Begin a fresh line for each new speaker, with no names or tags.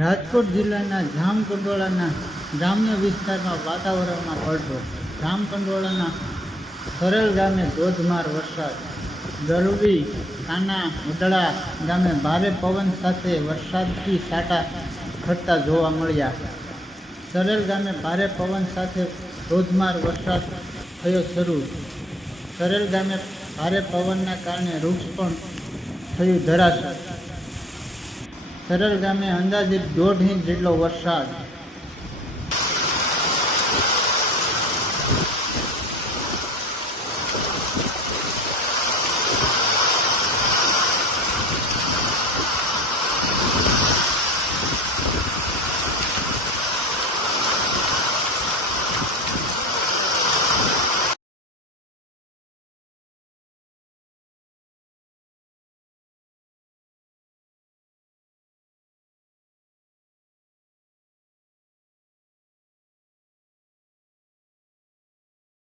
રાજકોટ જિલ્લાના જામકંડોળાના ગ્રામ્ય વિસ્તારમાં વાતાવરણમાં પલટો જામકંડોળાના સરેલ ગામે ધોધમાર વરસાદ. ગરુડી કાના, ઉદળા ગામે ભારે પવન સાથે વરસાદથી સાટા ખડતા જોવા મળ્યા. સરેલ ગામે ભારે પવન સાથે ધોધમાર વરસાદ થયો શરૂ. સરેલ ગામે ભારે પવનના કારણે વૃક્ષ પણ થયું ધરાશય. સરળ ગામે અંદાજિત દોઢ ઇંચ જેટલો વરસાદ